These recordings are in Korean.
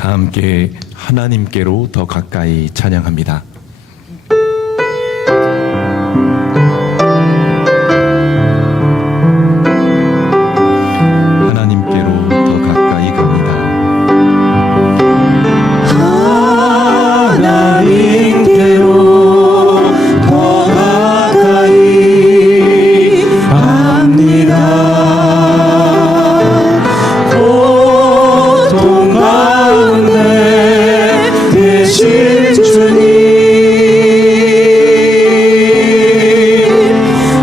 다 함께 하나님께로 더 가까이 찬양합니다. 하나님께로 더 가까이 갑니다. 하나님께로 더 가까이 갑니다. 고통 가운데 계신 주님,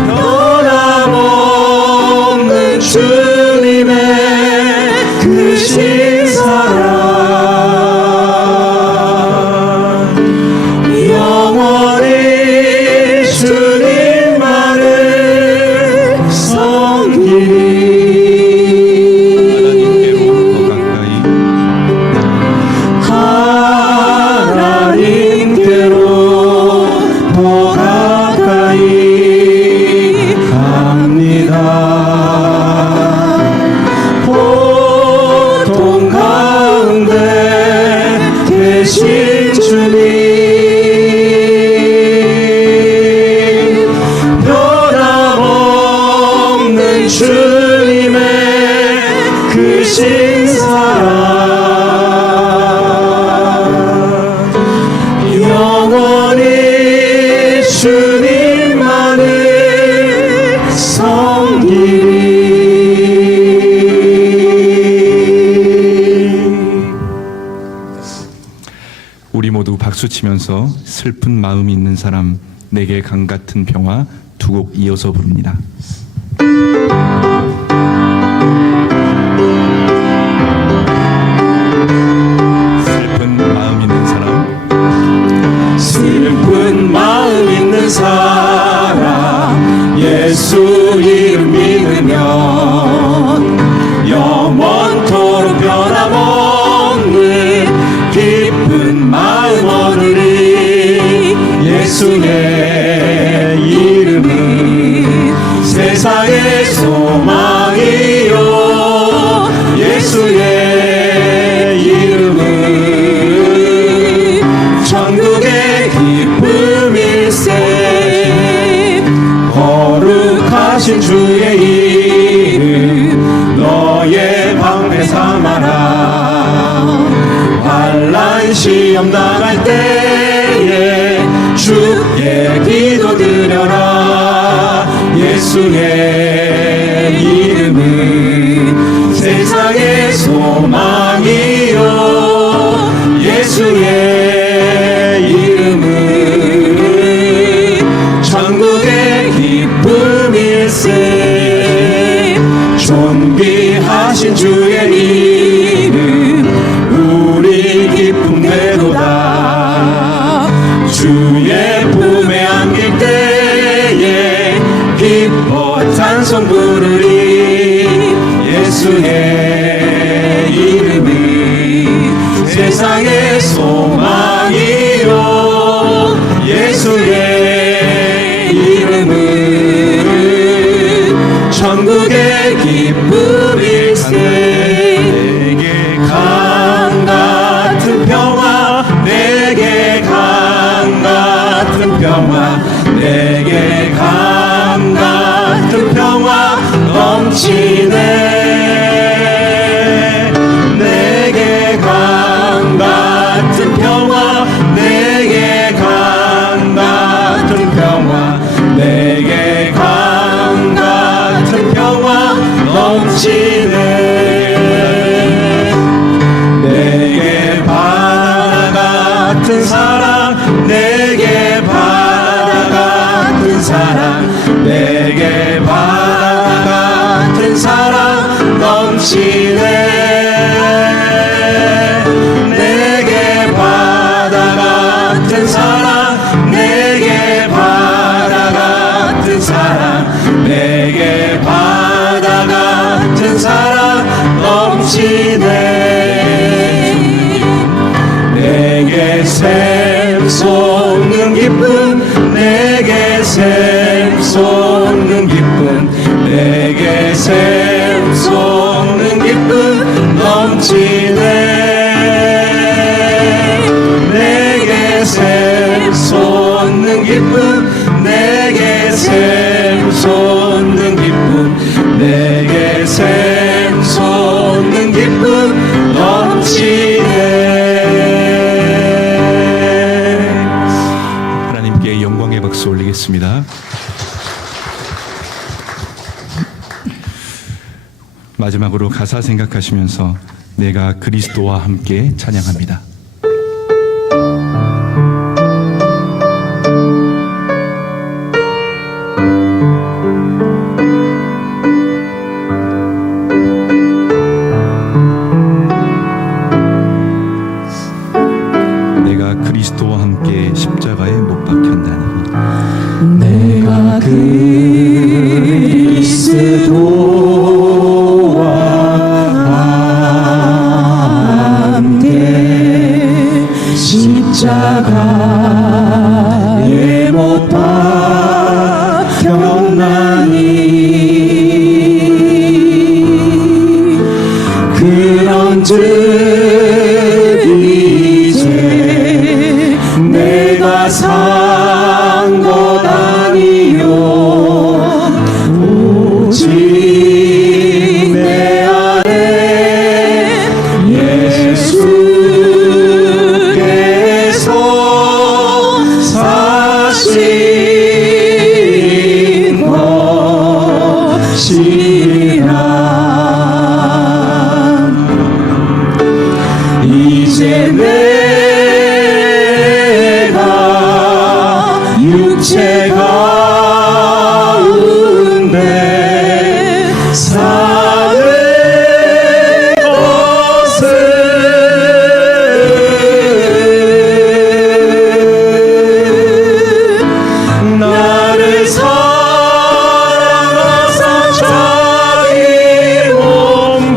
변함없는 주님의 크신 사랑, 영원히 주님만을 섬기리. 하나님께로 더 가까이 하나님께로 더 가까이 갑니다. 고통 가운데 계신 주님, 변함없는 주님의 크신 사랑, 영원히 주님만을 섬기리. 우리 모두 박수 치면서 슬픈 마음이 있는 사람 내게 강 같은 평화 두 곡 이어서 부릅니다. 슬픈 마음 있는 사람, 슬픈 마음 있는 사람, 예수 이름 믿으면 영원토록 변함없는 기쁜 마음 얻으리. 예수의 이름은 세상의 소망이요, 예수의 이름은 천국의 기쁨일세. 거룩하신 주의 이름 너의 방패 삼아라. 환난 시험 당할 때에 주께 기도드려라. 예수의 이름은 세상의 소망이요, 예수의 이름은 천국의 기쁨일세. 존귀하신 주의 이름 우리 기쁨 되도다. 주의 품에 안길 때에 기뻐 찬송 부르리. 예수의 이름은 세상의 소망이요, 예수의 이름은 천국의 기쁨일세. 내게 강 같은 평화, 내게 강 같은 평화, 내게 강 같은 평화 넘치네. 내게 강 같은 평화, 내게 강 같은 평화, 내게 강 같은 평화 넘치네. 내게 바다 같은 사랑, 내게 바다 같은 사랑, 내게 바다 같은 사랑 넘치네. 내게 바다 같은 사랑, 내게 바다 같은 사랑, 내게 바다 같은 사랑 넘치네. 내게 샘솟는 기쁨, 내게 샘솟는 기쁨, 내게 샘솟는 기쁨 넘치네. 기쁨 내게 샘솟는 기쁨 내게 샘솟는 기쁨 넘치네. 하나님께 영광의 박수 올리겠습니다. 마지막으로 가사 생각하시면서 내가 그리스도와 함께 찬양합니다. 내가 그리스도와 함께 십자가에 못 박혔나니 내가 그리스도와 함께 십자가에 못 박혔나니 그런즉 이제 내가 산 것 아니요 오직 내 안에 예수께서 사신 것이라. 이제 내가 육체 가운데 사는 것은 나를 사랑하사 자기 몸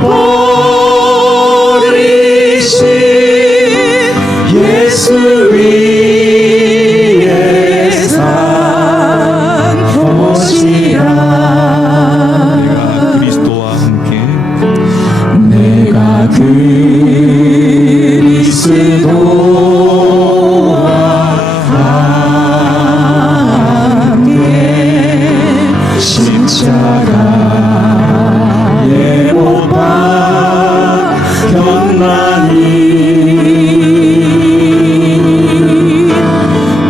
버리신 예수 위에 산 것이라. 내가 그리스도와 함께 내가 그리스도와 함께 십자가에 못 박혔나니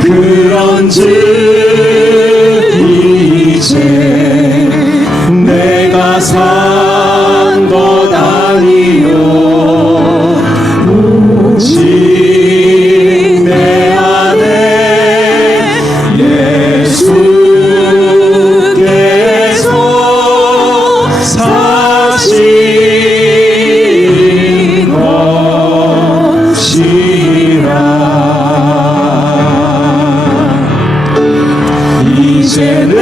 그런즉 이제 내가 산 것 아니요 오직 내 안에 예수께서 사신 것이라. 이제 내가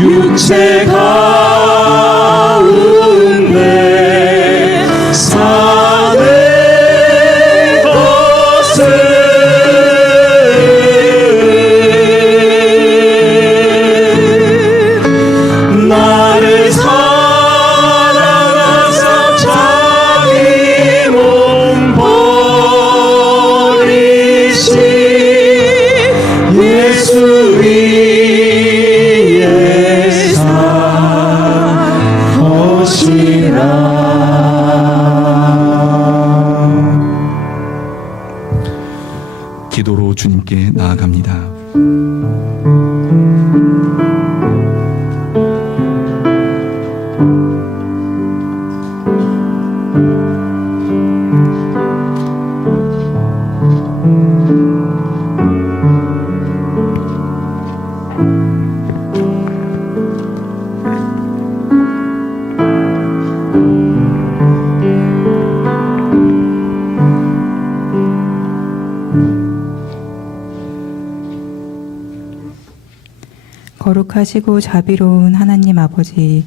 육체 가운데 사는 것은 나를 사랑하사 자기 몸 버리신 예수 위에 산 것이라. 기도로 주님께 나아갑니다. 거룩하시고 자비로운 하나님 아버지,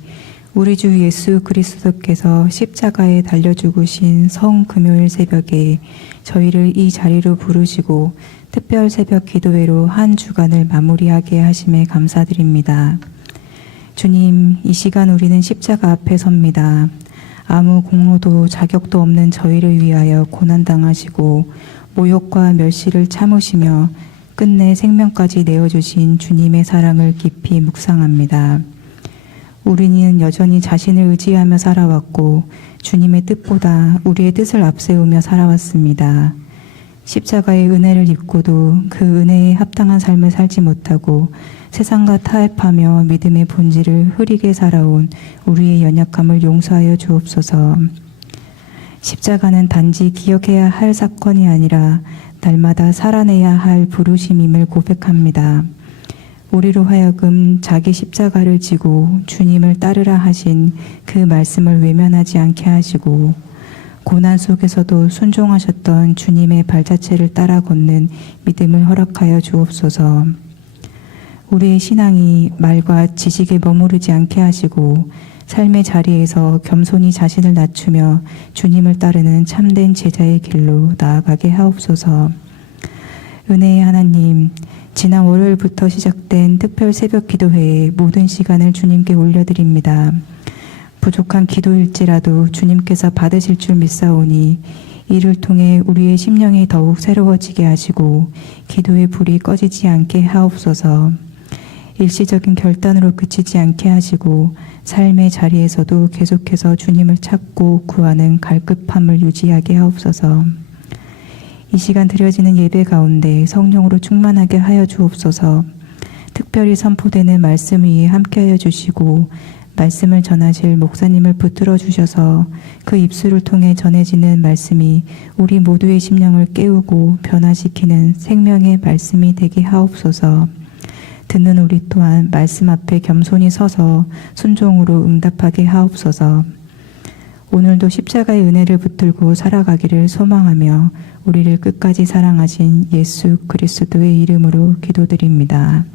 우리 주 예수 그리스도께서 십자가에 달려 죽으신 성금요일 새벽에 저희를 이 자리로 부르시고 특별 새벽 기도회로 한 주간을 마무리하게 하심에 감사드립니다. 주님, 이 시간 우리는 십자가 앞에 섭니다. 아무 공로도 자격도 없는 저희를 위하여 고난당하시고 모욕과 멸시를 참으시며 끝내 생명까지 내어주신 주님의 사랑을 깊이 묵상합니다. 우리는 여전히 자신을 의지하며 살아왔고 주님의 뜻보다 우리의 뜻을 앞세우며 살아왔습니다. 십자가의 은혜를 입고도 그 은혜에 합당한 삶을 살지 못하고 세상과 타협하며 믿음의 본질을 흐리게 살아온 우리의 연약함을 용서하여 주옵소서. 십자가는 단지 기억해야 할 사건이 아니라 날마다 살아내야 할 부르심임을 고백합니다. 우리로 하여금 자기 십자가를 지고 주님을 따르라 하신 그 말씀을 외면하지 않게 하시고 고난 속에서도 순종하셨던 주님의 발자취를 따라 걷는 믿음을 허락하여 주옵소서. 우리의 신앙이 말과 지식에 머무르지 않게 하시고 삶의 자리에서 겸손히 자신을 낮추며 주님을 따르는 참된 제자의 길로 나아가게 하옵소서. 은혜의 하나님, 지난 월요일부터 시작된 특별 새벽 기도회의 모든 시간을 주님께 올려드립니다. 부족한 기도일지라도 주님께서 받으실 줄 믿사오니 이를 통해 우리의 심령이 더욱 새로워지게 하시고 기도의 불이 꺼지지 않게 하옵소서. 일시적인 결단으로 그치지 않게 하시고 삶의 자리에서도 계속해서 주님을 찾고 구하는 갈급함을 유지하게 하옵소서. 이 시간 드려지는 예배 가운데 성령으로 충만하게 하여 주옵소서. 특별히 선포되는 말씀 위에 함께하여 주시고 말씀을 전하실 목사님을 붙들어 주셔서 그 입술을 통해 전해지는 말씀이 우리 모두의 심령을 깨우고 변화시키는 생명의 말씀이 되게 하옵소서. 듣는 우리 또한 말씀 앞에 겸손히 서서 순종으로 응답하게 하옵소서. 오늘도 십자가의 은혜를 붙들고 살아가기를 소망하며 우리를 끝까지 사랑하신 예수 그리스도의 이름으로 기도드립니다.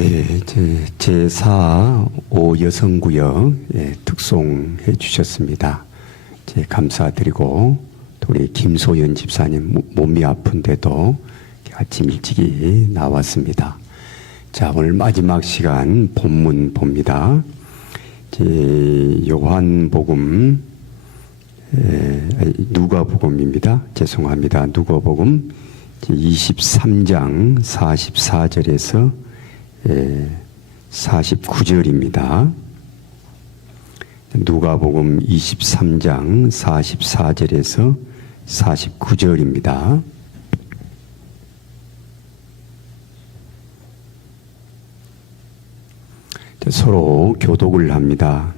제4 5여성구역 특송해 주셨습니다. 감사드리고 또 우리 김소연 집사님 몸이 아픈데도 아침 일찍이 나왔습니다. 자, 오늘 마지막 시간 본문 봅니다. 요한복음 누가복음입니다. 죄송합니다. 누가복음 23장 44절에서 49절입니다. 누가복음 23장 44절에서 49절입니다. 서로 교독을 합니다.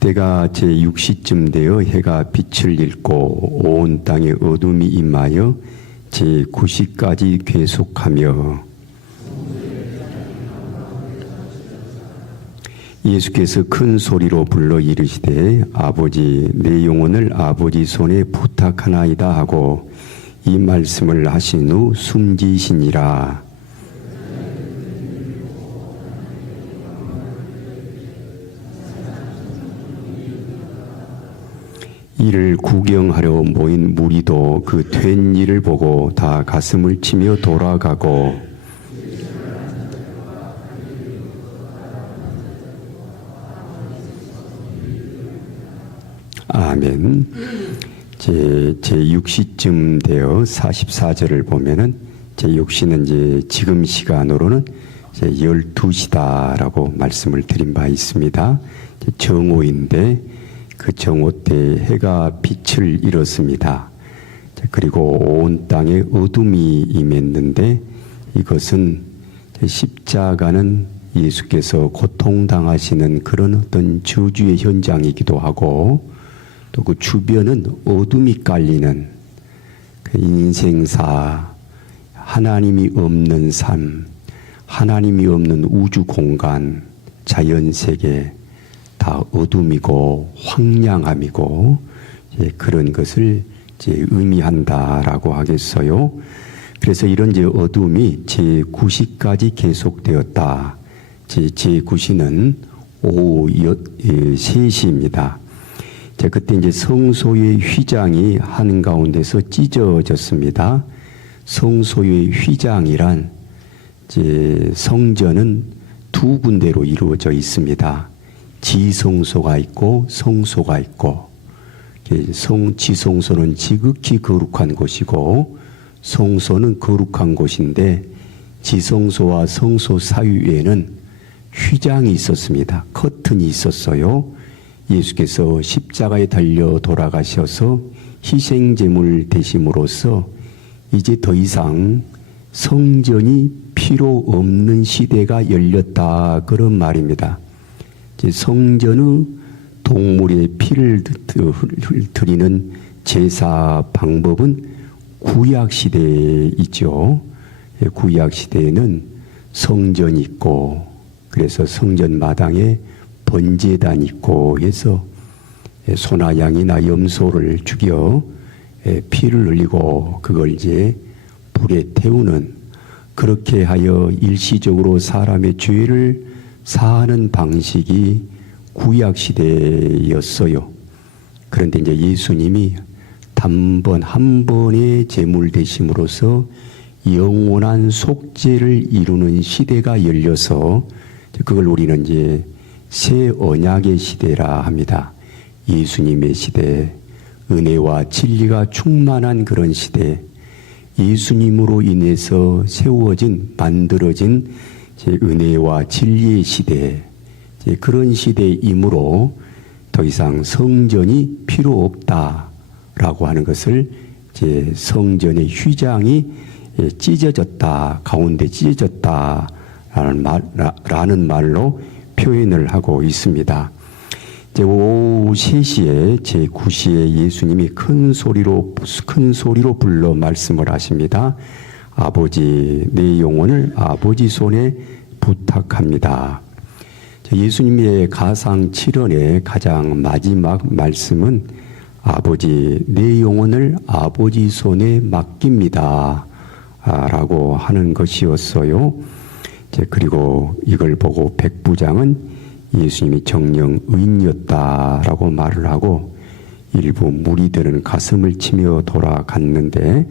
때가 제6시쯤 되어 해가 빛을 잃고 온 땅에 어둠이 임하여 제9시까지 계속하며 예수께서 큰 소리로 불러 이르시되 아버지 내 영혼을 아버지 손에 부탁하나이다 하고 이 말씀을 하신 후 숨지시니라. 이를 구경하려 모인 무리도 그 된 일을 보고 다 가슴을 치며 돌아가고 아멘. 제6시쯤 되어 44절을 보면은 제6시는 지금 시간으로는 12시다라고 말씀을 드린 바 있습니다. 정오인데 그 정오 때 해가 빛을 잃었습니다. 그리고 온 땅에 어둠이 임했는데 이것은 십자가는 예수께서 고통당하시는 그런 어떤 저주의 현장이기도 하고 또 그 주변은 어둠이 깔리는 그 인생사, 하나님이 없는 삶, 하나님이 없는 우주 공간, 자연세계 다 어둠이고 황량함이고 그런 것을 의미한다라고 하겠어요. 그래서 이런 어둠이 제9시까지 계속되었다. 제9시는 오후 3시입니다. 그때 성소의 휘장이 한가운데서 찢어졌습니다. 성소의 휘장이란 성전은 두 군데로 이루어져 있습니다. 지성소가 있고 성소가 있고 지성소는 지극히 거룩한 곳이고 성소는 거룩한 곳인데 지성소와 성소 사이에는 휘장이 있었습니다. 커튼이 있었어요. 예수께서 십자가에 달려 돌아가셔서 희생제물 되심으로써 이제 더 이상 성전이 필요 없는 시대가 열렸다 그런 말입니다. 성전의 동물의 피를 드리는 제사 방법은 구약시대이죠. 구약시대에는 성전이 있고 그래서 성전 마당에 번제단이 있고 해서 소나 양이나 염소를 죽여 피를 흘리고 그걸 불에 태우는 그렇게 하여 일시적으로 사람의 죄를 사하는 방식이 구약시대였어요. 그런데 예수님이 단번 한 번의 제물 되심으로써 영원한 속죄를 이루는 시대가 열려서 그걸 우리는 새 언약의 시대라 합니다. 예수님의 시대, 은혜와 진리가 충만한 그런 시대, 예수님으로 인해서 세워진, 만들어진 은혜와 진리의 시대, 그런 시대이므로 더 이상 성전이 필요 없다라고 하는 것을 성전의 휘장이 찢어졌다, 가운데 찢어졌다라는 말로 표현을 하고 있습니다. 오후 3시에 제9시에 예수님이 큰 소리로 불러 말씀을 하십니다. 아버지 내 영혼을 아버지 손에 부탁합니다. 예수님의 가상 7원의 가장 마지막 말씀은 아버지 내 영혼을 아버지 손에 맡깁니다 라고 하는 것이었어요. 그리고 이걸 보고 백부장은 예수님이 정령 의인이었다라고 말을 하고 일부 무리들은 가슴을 치며 돌아갔는데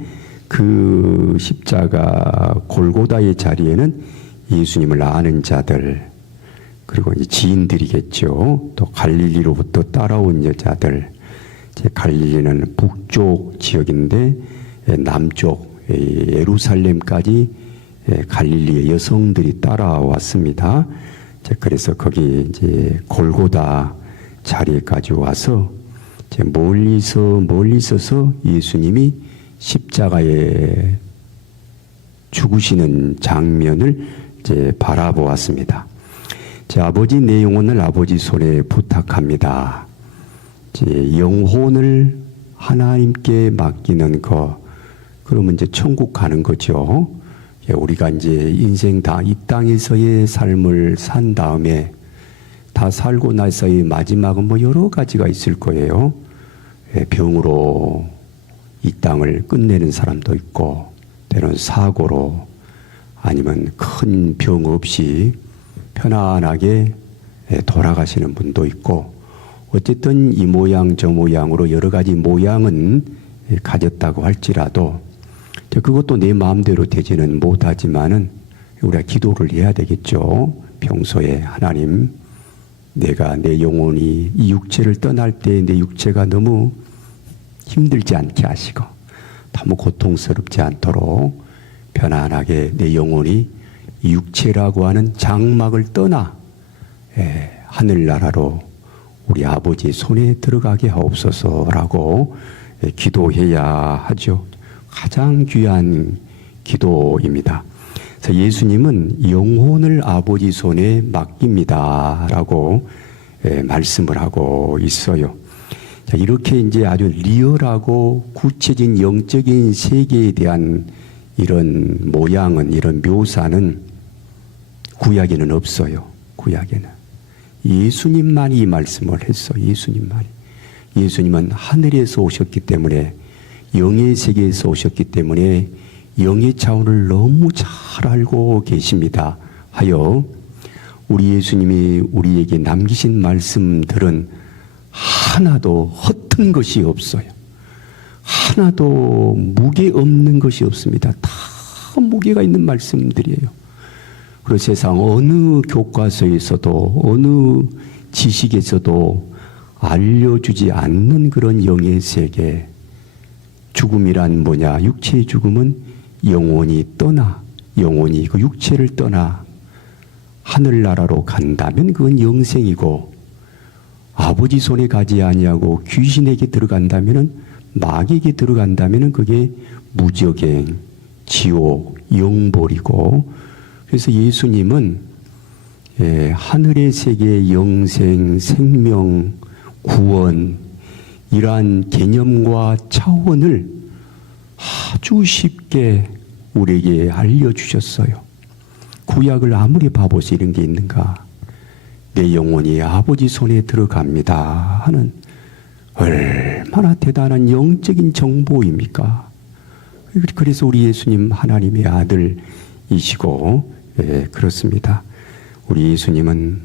그 십자가 골고다의 자리에는 예수님을 아는 자들 그리고 이제 지인들이겠죠. 또 갈릴리로부터 따라온 여자들. 갈릴리는 북쪽 지역인데 남쪽 예루살렘까지 갈릴리의 여성들이 따라왔습니다. 그래서 거기 이제 골고다 자리에까지 와서 멀리 서서 예수님이 십자가에 죽으시는 장면을 이제 바라보았습니다. 아버지 내 영혼을 아버지 손에 부탁합니다. 영혼을 하나님께 맡기는 거, 그러면 이제 천국 가는 거죠. 우리가 이제 인생 다 이 땅에서의 삶을 산 다음에 다 살고 나서의 마지막은 뭐 여러 가지가 있을 거예요. 병으로 이 땅을 끝내는 사람도 있고, 때로는 사고로, 아니면 큰 병 없이 편안하게 돌아가시는 분도 있고, 어쨌든 이 모양 저 모양으로 여러 가지 모양은 가졌다고 할지라도 그것도 내 마음대로 되지는 못하지만은 우리가 기도를 해야 되겠죠. 평소에 하나님, 내가 내 영혼이 이 육체를 떠날 때 내 육체가 너무 힘들지 않게 하시고 너무 고통스럽지 않도록 편안하게 내 영혼이 이 육체라고 하는 장막을 떠나 하늘나라로 우리 아버지 손에 들어가게 하옵소서라고 기도해야 하죠. 가장 귀한 기도입니다. 그래서 예수님은 영혼을 아버지 손에 맡깁니다라고 말씀을 하고 있어요. 이렇게 이제 아주 리얼하고 구체적인 영적인 세계에 대한 이런 모양은, 이런 묘사는 구약에는 없어요. 구약에는. 예수님만이 이 말씀을 했어. 예수님만이. 예수님은 하늘에서 오셨기 때문에, 영의 세계에서 오셨기 때문에 영의 차원을 너무 잘 알고 계십니다. 하여 우리 예수님이 우리에게 남기신 말씀들은 하나도 허튼 것이 없어요. 하나도 무게 없는 것이 없습니다. 다 무게가 있는 말씀들이에요. 그리고 세상 어느 교과서에서도 어느 지식에서도 알려주지 않는 그런 영의 세계. 죽음이란 뭐냐? 육체의 죽음은 영혼이 떠나, 영혼이 그 육체를 떠나 하늘나라로 간다면 그건 영생이고, 아버지 손에 가지 아니하고 귀신에게 들어간다면은, 마귀에게 들어간다면은 그게 무적행, 지옥, 영벌이고, 그래서 예수님은 하늘의 세계 영생, 생명, 구원 이러한 개념과 차원을 아주 쉽게 우리에게 알려주셨어요. 구약을 아무리 봐보세요. 이런 게 있는가? 내 영혼이 아버지 손에 들어갑니다 하는 얼마나 대단한 영적인 정보입니까? 그래서 우리 예수님 하나님의 아들이시고, 그렇습니다. 우리 예수님은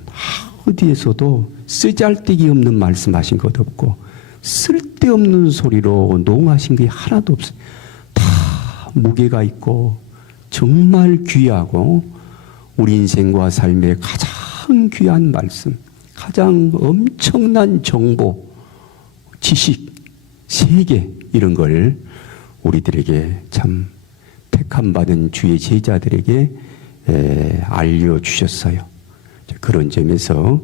어디에서도 쓰잘데기 없는 말씀하신 것 없고 쓸데없는 소리로 농하신 게 하나도 없어요. 다 무게가 있고 정말 귀하고 우리 인생과 삶의 가장 귀한 말씀, 가장 엄청난 정보, 지식, 세계 이런 걸 우리들에게 참 택함받은 주의 제자들에게 알려주셨어요. 그런 점에서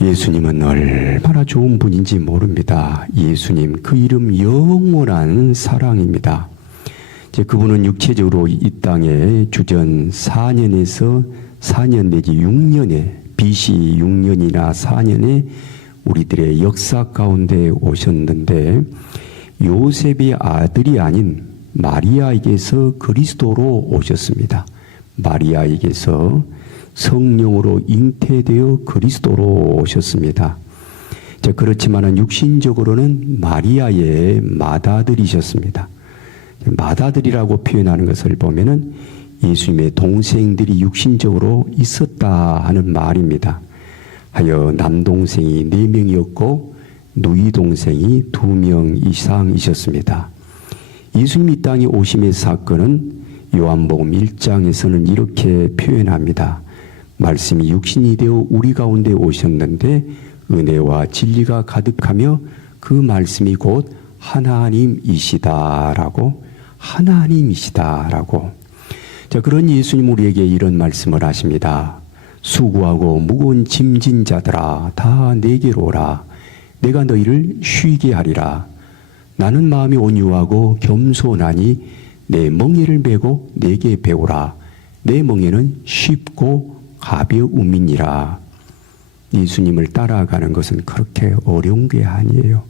예수님은 얼마나 좋은 분인지 모릅니다. 예수님, 그 이름 영원한 사랑입니다. 그분은 육체적으로 이 땅에 주전 4년에서 4년 내지 6년에, BC 6년이나 4년에 우리들의 역사 가운데 오셨는데, 요셉의 아들이 아닌 마리아에게서 그리스도로 오셨습니다. 마리아에게서 성령으로 잉태되어 그리스도로 오셨습니다. 그렇지만은 육신적으로는 마리아의 맏아들이셨습니다. 맏아들이라고 표현하는 것을 보면은 예수님의 동생들이 육신적으로 있었다 하는 말입니다. 하여 남동생이 4명이었고 누이 동생이 2명 이상이셨습니다. 예수님이 이 땅에 오심의 사건은 요한복음 1장에서는 이렇게 표현합니다. 말씀이 육신이 되어 우리 가운데 오셨는데 은혜와 진리가 가득하며 그 말씀이 곧 하나님이시다라고. 자, 그런 예수님 우리에게 이런 말씀을 하십니다. 수고하고 무거운 짐진 자들아 다 내게로 오라. 내가 너희를 쉬게 하리라. 나는 마음이 온유하고 겸손하니 내 멍에를 메고 내게 배우라. 내 멍에는 쉽고 가벼움이니라. 예수님을 따라가는 것은 그렇게 어려운 게 아니에요.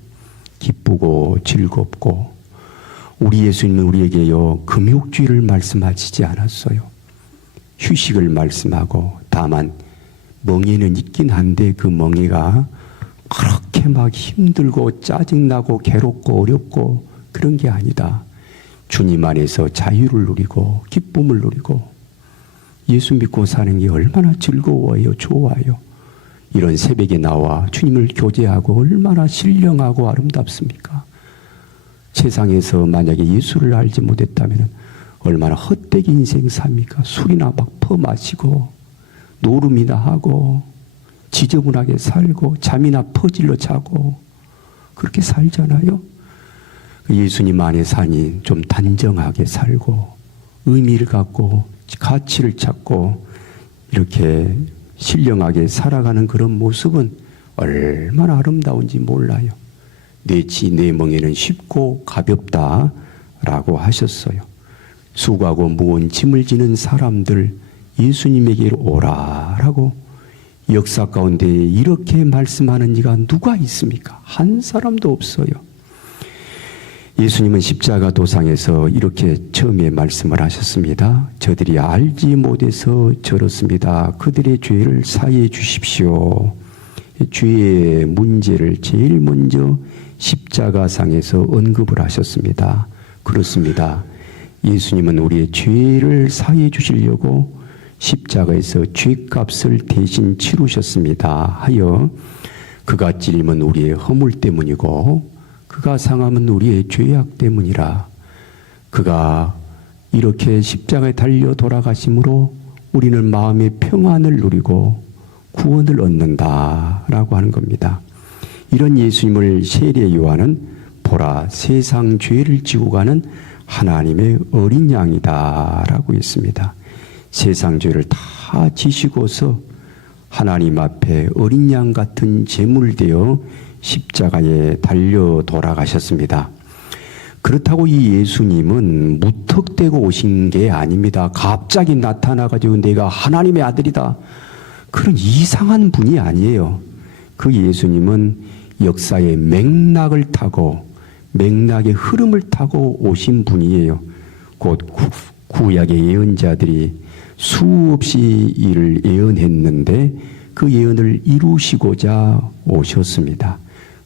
기쁘고 즐겁고. 우리 예수님은 우리에게요 금욕주의를 말씀하시지 않았어요. 휴식을 말씀하고, 다만 멍에는 있긴 한데 그 멍에가 그렇게 막 힘들고 짜증나고 괴롭고 어렵고 그런 게 아니다. 주님 안에서 자유를 누리고 기쁨을 누리고 예수 믿고 사는 게 얼마나 즐거워요, 좋아요. 이런 새벽에 나와 주님을 교제하고 얼마나 신령하고 아름답습니까? 세상에서 만약에 예수를 알지 못했다면 얼마나 헛되게 인생 삽니까? 술이나 막 퍼마시고 노름이나 하고 지저분하게 살고 잠이나 퍼질러 자고 그렇게 살잖아요. 예수님 안에 사니 좀 단정하게 살고 의미를 갖고 가치를 찾고 이렇게 신령하게 살아가는 그런 모습은 얼마나 아름다운지 몰라요. 내 멍에는 쉽고 가볍다라고 하셨어요. 수고하고 무거운 짐을 지는 사람들 예수님에게로 오라라고 역사 가운데 이렇게 말씀하는 이가 누가 있습니까? 한 사람도 없어요. 예수님은 십자가 도상에서 이렇게 처음에 말씀을 하셨습니다. 저들이 알지 못해서 저렇습니다. 그들의 죄를 사해 주십시오. 죄의 문제를 제일 먼저 십자가상에서 언급을 하셨습니다. 그렇습니다. 예수님은 우리의 죄를 사해 주시려고 십자가에서 죄값을 대신 치르셨습니다. 하여 그가 찔림은 우리의 허물 때문이고 그가 상함은 우리의 죄악 때문이라. 그가 이렇게 십자가에 달려 돌아가심으로 우리는 마음의 평안을 누리고 구원을 얻는다라고 하는 겁니다. 이런 예수님을 세례 요한은 보라 세상 죄를 지고 가는 하나님의 어린 양이다라고 했습니다. 세상 죄를 다 지시고서 하나님 앞에 어린 양 같은 제물 되어 십자가에 달려 돌아가셨습니다. 그렇다고 이 예수님은 무턱대고 오신 게 아닙니다. 갑자기 나타나가지고 내가 하나님의 아들이다. 그런 이상한 분이 아니에요. 그 예수님은 역사의 맥락을 타고 맥락의 흐름을 타고 오신 분이에요. 곧 구약의 예언자들이 수없이 이를 예언했는데 그 예언을 이루시고자 오셨습니다.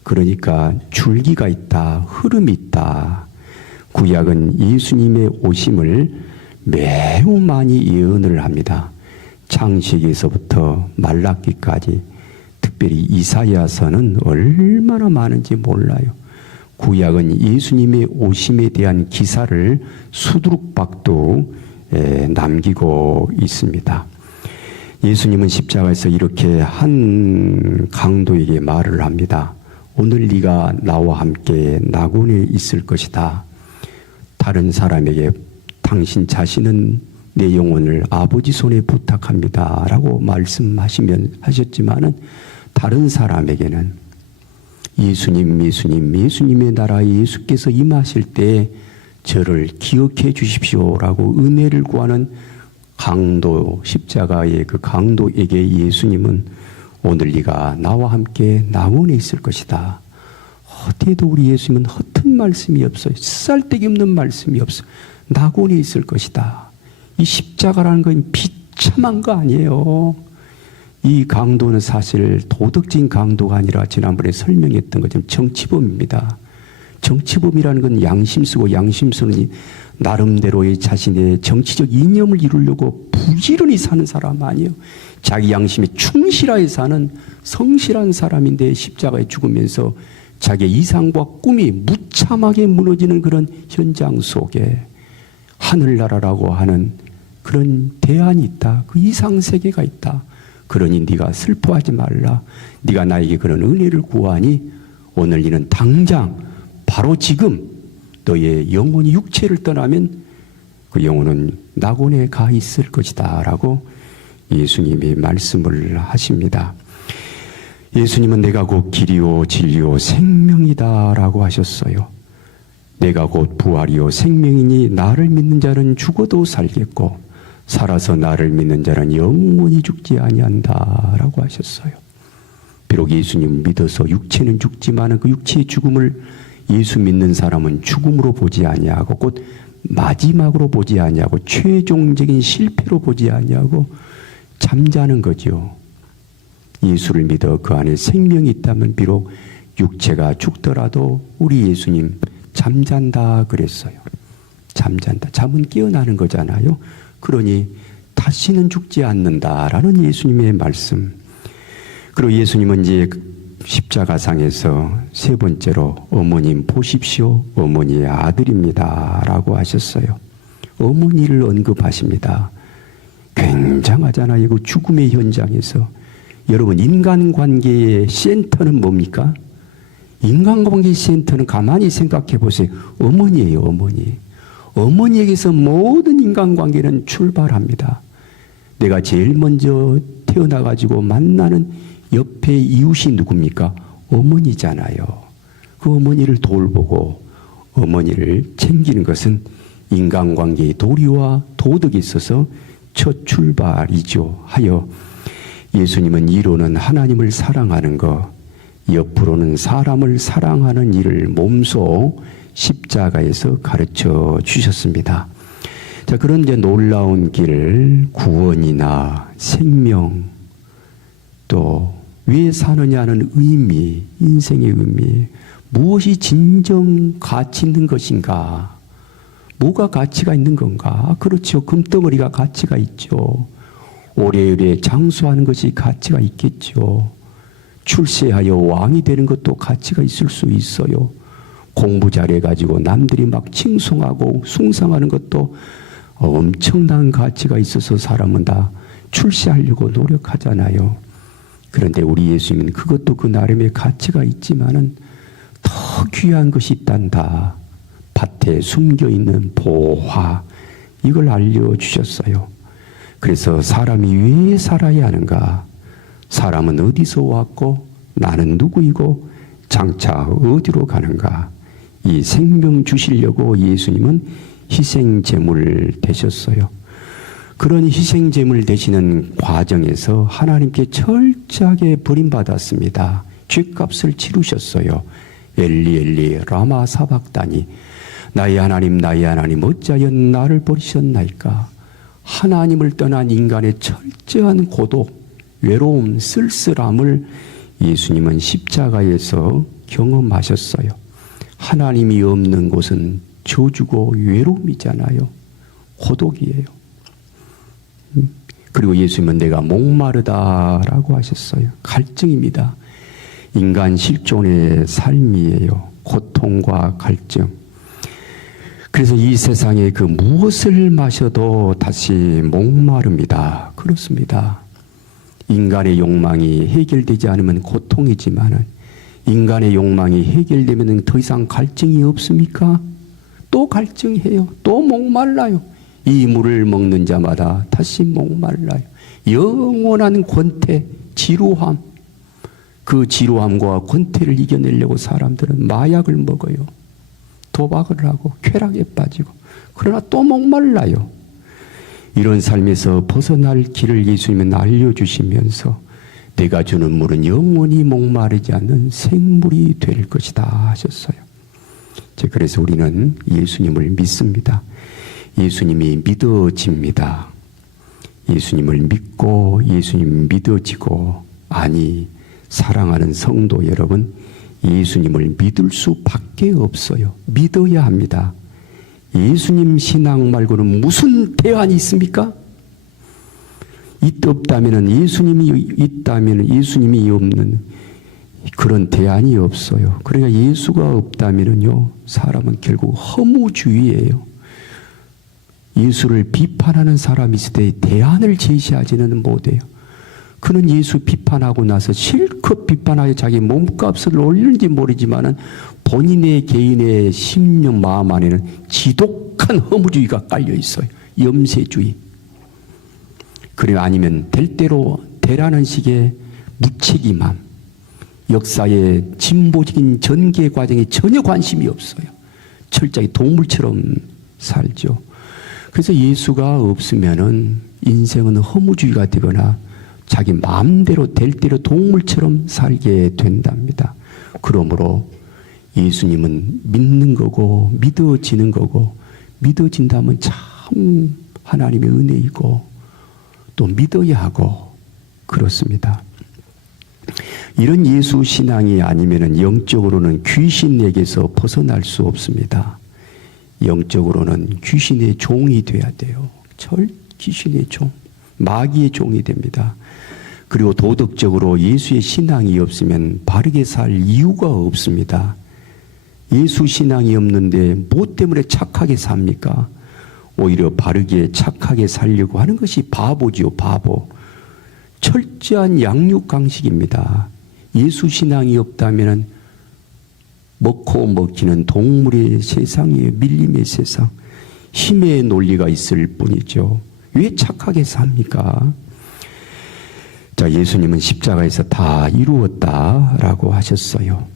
그러니까 줄기가 있다, 흐름이 있다. 구약은 예수님의 오심을 매우 많이 예언을 합니다. 창세기에서부터 말라기까지, 특별히 이사야서는 얼마나 많은지 몰라요. 구약은 예수님의 오심에 대한 기사를 수두룩박두 남기고 있습니다. 예수님은 십자가에서 이렇게 한 강도에게 말을 합니다. 오늘 네가 나와 함께 낙원에 있을 것이다. 다른 사람에게 당신 자신은 내 영혼을 아버지 손에 부탁합니다 라고 하셨지만은 다른 사람에게는 예수님의 나라에 예수께서 임하실 때 저를 기억해 주십시오라고 은혜를 구하는 강도, 십자가의 그 강도에게 예수님은 오늘 네가 나와 함께 낙원에 있을 것이다. 어디에도 우리 예수님은 허튼 말씀이 없어요. 쓸데기 없는 말씀이 없어요. 낙원에 있을 것이다. 이 십자가라는 건 비참한 거 아니에요. 이 강도는 사실 도덕적인 강도가 아니라 지난번에 설명했던 것처럼 정치범입니다. 정치범이라는 건 양심수고, 양심수는 나름대로의 자신의 정치적 이념을 이루려고 부지런히 사는 사람 아니에요. 자기 양심에 충실하게 사는 성실한 사람인데 십자가에 죽으면서 자기의 이상과 꿈이 무참하게 무너지는 그런 현장 속에 하늘나라라고 하는 그런 대안이 있다. 그 이상세계가 있다. 그러니 네가 슬퍼하지 말라. 네가 나에게 그런 은혜를 구하니 오늘 이는 당장 바로 지금 너의 영혼이 육체를 떠나면 그 영혼은 낙원에 가 있을 것이다 라고 예수님이 말씀을 하십니다. 예수님은 내가 곧 길이요 진리요 생명이다 라고 하셨어요. 내가 곧 부활이요 생명이니 나를 믿는 자는 죽어도 살겠고 살아서 나를 믿는 자는 영원히 죽지 아니한다 라고 하셨어요. 비록 예수님 믿어서 육체는 죽지만 그 육체의 죽음을 예수 믿는 사람은 죽음으로 보지 아니하고 곧 마지막으로 보지 아니하고 최종적인 실패로 보지 아니하고 잠자는 거죠. 예수를 믿어 그 안에 생명이 있다면 비록 육체가 죽더라도 우리 예수님 잠잔다 그랬어요. 잠잔다. 잠은 깨어나는 거잖아요. 그러니 다시는 죽지 않는다라는 예수님의 말씀. 그리고 예수님은 이제 십자가상에서 세 번째로 어머님 보십시오. 어머니의 아들입니다 라고 하셨어요. 어머니를 언급하십니다. 굉장하잖아요. 그 죽음의 현장에서. 여러분, 인간관계의 센터는 뭡니까? 인간관계의 센터는 가만히 생각해 보세요. 어머니예요. 어머니. 어머니에게서 모든 인간관계는 출발합니다. 내가 제일 먼저 태어나가지고 만나는 옆에 이웃이 누굽니까? 어머니잖아요. 그 어머니를 돌보고 어머니를 챙기는 것은 인간관계의 도리와 도덕에 있어서 첫 출발이죠. 하여 예수님은 이로는 하나님을 사랑하는 것, 옆으로는 사람을 사랑하는 일을 몸소 십자가에서 가르쳐 주셨습니다. 자, 그런 이제 놀라운 길, 구원이나 생명, 또 왜 사느냐는 의미, 인생의 의미, 무엇이 진정 가치 있는 것인가? 뭐가 가치가 있는 건가? 그렇죠. 금덩어리가 가치가 있죠. 오래오래 장수하는 것이 가치가 있겠죠. 출세하여 왕이 되는 것도 가치가 있을 수 있어요. 공부 잘해가지고 남들이 막 칭송하고 숭상하는 것도 엄청난 가치가 있어서 사람은 다 출세하려고 노력하잖아요. 그런데 우리 예수님은 그것도 그 나름의 가치가 있지만은 더 귀한 것이 있단다. 밭에 숨겨있는 보화, 이걸 알려주셨어요. 그래서 사람이 왜 살아야 하는가? 사람은 어디서 왔고 나는 누구이고 장차 어디로 가는가? 이 생명 주시려고 예수님은 희생제물 되셨어요. 그런 희생제물 되시는 과정에서 하나님께 철저하게 버림받았습니다. 죗값을 치르셨어요. 엘리 엘리 라마 사박다니, 나의 하나님 어찌하여 나를 버리셨나이까? 하나님을 떠난 인간의 철저한 고독, 외로움, 쓸쓸함을 예수님은 십자가에서 경험하셨어요. 하나님이 없는 곳은 저주고 외로움이잖아요. 고독이에요. 그리고 예수님은 내가 목마르다라고 하셨어요. 갈증입니다. 인간 실존의 삶이에요. 고통과 갈증. 그래서 이 세상에 그 무엇을 마셔도 다시 목마릅니다. 그렇습니다. 인간의 욕망이 해결되지 않으면 고통이지만은 인간의 욕망이 해결되면 더 이상 갈증이 없습니까? 또 갈증해요. 또 목말라요. 이 물을 먹는 자마다 다시 목말라요. 영원한 권태, 지루함. 그 지루함과 권태를 이겨내려고 사람들은 마약을 먹어요. 도박을 하고 쾌락에 빠지고. 그러나 또 목말라요. 이런 삶에서 벗어날 길을 예수님은 알려주시면서 내가 주는 물은 영원히 목마르지 않는 생물이 될 것이다 하셨어요. 그래서 우리는 예수님을 믿습니다. 예수님이 믿어집니다. 예수님을 믿고 예수님 믿어지고, 아니 사랑하는 성도 여러분, 예수님을 믿을 수밖에 없어요. 믿어야 합니다. 예수님 신앙 말고는 무슨 대안이 있습니까? 없다면 예수님이 있다면 예수님이 없는 그런 대안이 없어요. 그러니까 예수가 없다면요, 사람은 결국 허무주의예요. 예수를 비판하는 사람이 있을 때 대안을 제시하지는 못해요. 그는 예수 비판하고 나서 실컷 비판하여 자기 몸값을 올리는지 모르지만은 본인의 개인의 심령 마음 안에는 지독한 허무주의가 깔려 있어요. 염세주의. 그리고 아니면 될 대로 되라는 식의 무책임함. 역사의 진보적인 전개 과정에 전혀 관심이 없어요. 철저히 동물처럼 살죠. 그래서 예수가 없으면은 인생은 허무주의가 되거나 자기 마음대로 될 대로 동물처럼 살게 된답니다. 그러므로 예수님은 믿는 거고 믿어지는 거고, 믿어진다면 참 하나님의 은혜이고 또 믿어야 하고 그렇습니다. 이런 예수 신앙이 아니면은 영적으로는 귀신에게서 벗어날 수 없습니다. 영적으로는 귀신의 종이 돼야 돼요. 귀신의 종, 마귀의 종이 됩니다. 그리고 도덕적으로 예수의 신앙이 없으면 바르게 살 이유가 없습니다. 예수 신앙이 없는데 뭐 때문에 착하게 삽니까? 오히려 바르게 착하게 살려고 하는 것이 바보지요, 바보. 철저한 양육 강식입니다. 예수 신앙이 없다면 먹고 먹히는 동물의 세상이에요. 밀림의 세상. 힘의 논리가 있을 뿐이죠. 왜 착하게 삽니까? 자, 예수님은 십자가에서 다 이루었다라고 하셨어요.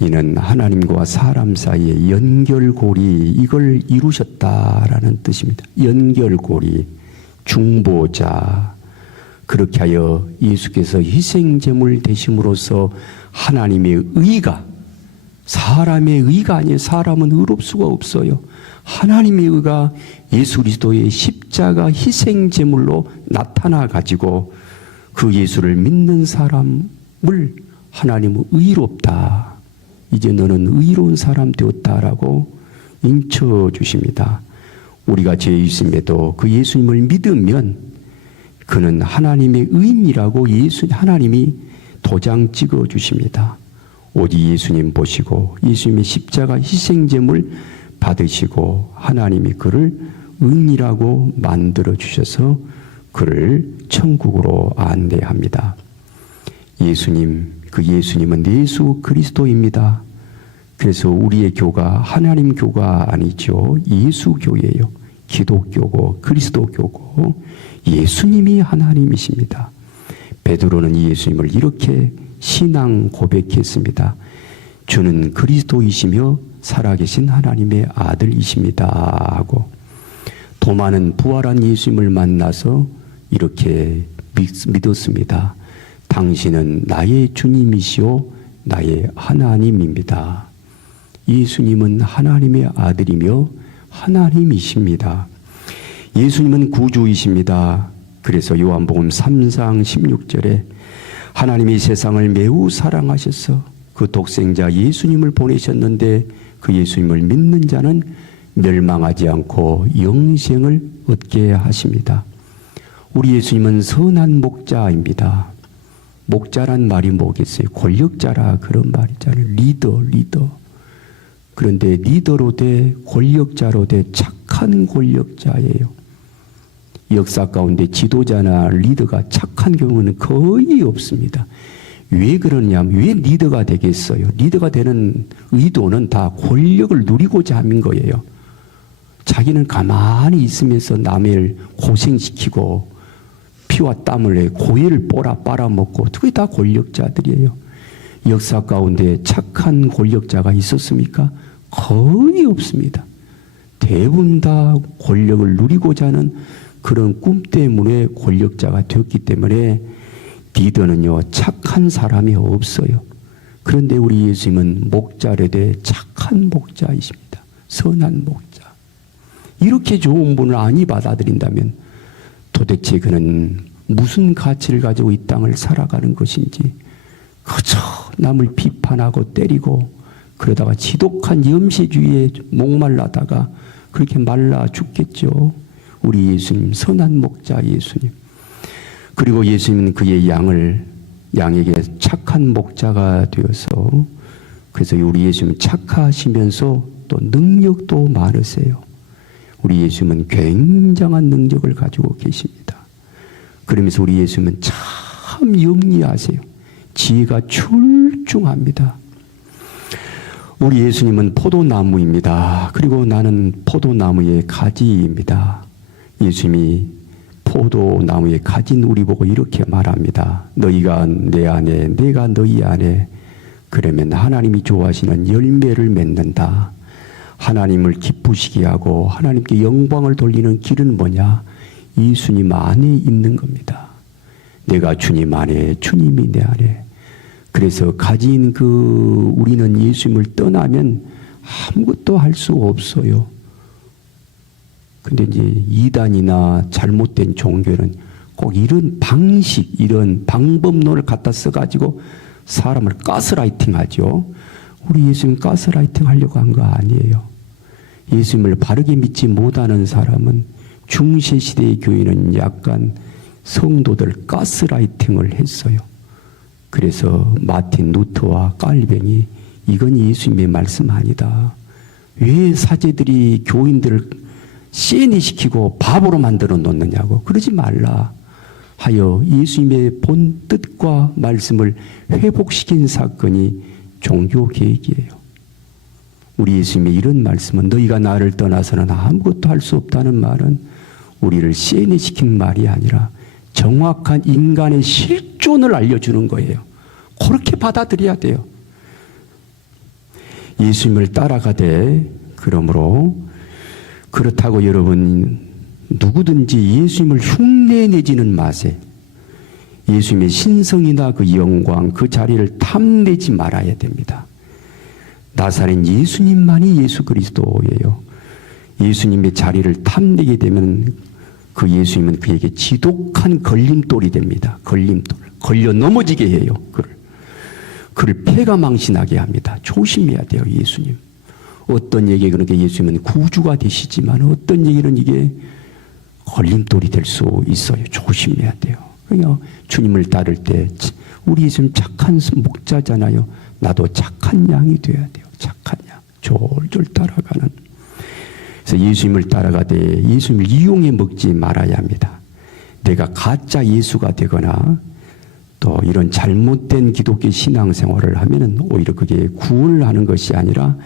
이는 하나님과 사람 사이의 연결고리, 이걸 이루셨다라는 뜻입니다. 연결고리, 중보자. 그렇게 하여 예수께서 희생제물 되심으로써 하나님의 의가, 사람의 의가 아니에요. 사람은 의롭 수가 없어요. 하나님의 의가 예수 그리스도의 십자가 희생제물로 나타나 가지고 그 예수를 믿는 사람을 하나님은 의롭다, 이제 너는 의로운 사람 되었다라고 인쳐 주십니다. 우리가 죄 있음에도 그 예수님을 믿으면 그는 하나님의 의인이라고 하나님이 도장 찍어 주십니다. 오직 예수님 보시고 예수님의 십자가 희생제물 받으시고 하나님이 그를 의인이라고 만들어 주셔서 그를 천국으로 안내합니다. 예수님, 그 예수님은 예수 그리스도입니다. 그래서 우리의 교가 하나님 교가 아니죠. 예수 교예요. 기독교고 그리스도교고 예수님이 하나님이십니다. 베드로는 예수님을 이렇게 신앙 고백했습니다. 주는 그리스도이시며 살아계신 하나님의 아들이십니다 하고, 도마는 부활한 예수님을 만나서 이렇게 믿었습니다. 당신은 나의 주님이시오 나의 하나님입니다. 예수님은 하나님의 아들이며 하나님이십니다. 예수님은 구주이십니다. 그래서 요한복음 3장 16절에 하나님이 세상을 매우 사랑하셔서 그 독생자 예수님을 보내셨는데 그 예수님을 믿는 자는 멸망하지 않고 영생을 얻게 하십니다. 우리 예수님은 선한 목자입니다. 목자란 말이 뭐겠어요? 권력자라 그런 말이잖아요. 리더. 그런데 리더로 돼 권력자로 돼 착한 권력자예요. 역사 가운데 지도자나 리더가 착한 경우는 거의 없습니다. 왜 그러냐면 왜 리더가 되겠어요? 리더가 되는 의도는 다 권력을 누리고자 하는 거예요. 자기는 가만히 있으면서 남을 고생시키고 피와 땀을 내 고해를 빨아먹고 그게 다 권력자들이에요. 역사 가운데 착한 권력자가 있었습니까? 거의 없습니다. 대부분 다 권력을 누리고자 하는 그런 꿈 때문에 권력자가 되었기 때문에 리더는요 착한 사람이 없어요. 그런데 우리 예수님은 목자래되 착한 목자이십니다. 선한 목자. 이렇게 좋은 분을 안이 받아들인다면 도대체 그는 무슨 가치를 가지고 이 땅을 살아가는 것인지 그저 남을 비판하고 때리고 그러다가 지독한 염세주의에 목말라다가 그렇게 말라 죽겠죠. 우리 예수님, 선한 목자 예수님. 그리고 예수님은 그의 양에게 착한 목자가 되어서, 그래서 우리 예수님은 착하시면서 또 능력도 많으세요. 우리 예수님은 굉장한 능력을 가지고 계십니다. 그러면서 우리 예수님은 참 영리하세요. 지혜가 출중합니다. 우리 예수님은 포도나무입니다. 그리고 나는 포도나무의 가지입니다. 예수님이 포도나무의 가진 우리 보고 이렇게 말합니다. 너희가 내 안에, 내가 너희 안에, 그러면 하나님이 좋아하시는 열매를 맺는다. 하나님을 기쁘시게 하고 하나님께 영광을 돌리는 길은 뭐냐? 예수님 안에 있는 겁니다. 내가 주님 안에, 주님이 내 안에. 그래서 가진 우리는 예수님을 떠나면 아무것도 할 수 없어요. 근데 이제 이단이나 잘못된 종교는 꼭 이런 방식, 이런 방법론을 갖다 써가지고 사람을 가스라이팅 하죠. 우리 예수님 가스라이팅 하려고 한 거 아니에요. 예수님을 바르게 믿지 못하는 사람은 중세시대의 교회는 약간 성도들 가스라이팅을 했어요. 그래서 마틴 루터와 깔뱅이 이건 예수님의 말씀 아니다. 왜 사제들이 교인들을 세뇌시키고 바보로 만들어 놓느냐고. 그러지 말라 하여 예수님의 본 뜻과 말씀을 회복시킨 사건이 종교개혁이에요. 우리 예수님의 이런 말씀은 너희가 나를 떠나서는 아무것도 할 수 없다는 말은 우리를 세뇌시킨 말이 아니라 정확한 인간의 실존을 알려주는 거예요. 그렇게 받아들여야 돼요. 예수님을 따라가되, 그러므로 그렇다고 여러분 누구든지 예수님을 흉내내지는 마세요. 예수님의 신성이나 그 영광, 그 자리를 탐내지 말아야 됩니다. 나사렛 예수님만이 예수 그리스도예요. 예수님의 자리를 탐내게 되면 그 예수님은 그에게 지독한 걸림돌이 됩니다. 걸림돌. 걸려 넘어지게 해요. 그를 패가망신하게 합니다. 조심해야 돼요, 예수님. 어떤 얘기, 그러니까 예수님은 구주가 되시지만 어떤 얘기는 이게 걸림돌이 될 수 있어요. 조심해야 돼요. 그러니까 주님을 따를 때 우리 예수님 착한 목자잖아요. 나도 착한 양이 돼야 돼요. 착한 양. 졸졸 따라가는. 그래서 예수님을 따라가되 예수님을 이용해 먹지 말아야 합니다. 내가 가짜 예수가 되거나 또 이런 잘못된 기독교 신앙생활을 하면은 오히려 그게 구원을 하는 것이 아니라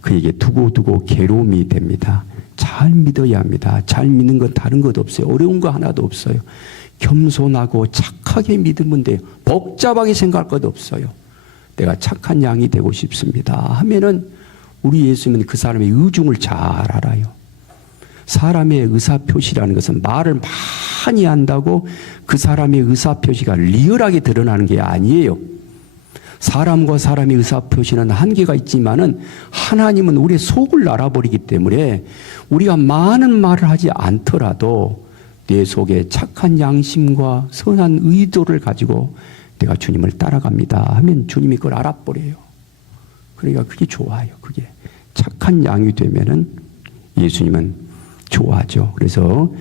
그에게 두고두고 괴로움이 됩니다. 잘 믿어야 합니다. 잘 믿는 건 다른 것 없어요. 어려운 거 하나도 없어요. 겸손하고 착하게 믿으면 돼요. 복잡하게 생각할 것 없어요. 내가 착한 양이 되고 싶습니다 하면은 우리 예수님은 그 사람의 의중을 잘 알아요. 사람의 의사표시라는 것은 말을 많이 한다고 그 사람의 의사표시가 리얼하게 드러나는 게 아니에요. 사람과 사람의 의사표시는 한계가 있지만은 하나님은 우리의 속을 알아버리기 때문에 우리가 많은 말을 하지 않더라도 내 속에 착한 양심과 선한 의도를 가지고 내가 주님을 따라갑니다 하면 주님이 그걸 알아버려요. 그러니까 그게 좋아요. 그게 착한 양이 되면은 예수님은 좋아하죠. 그래서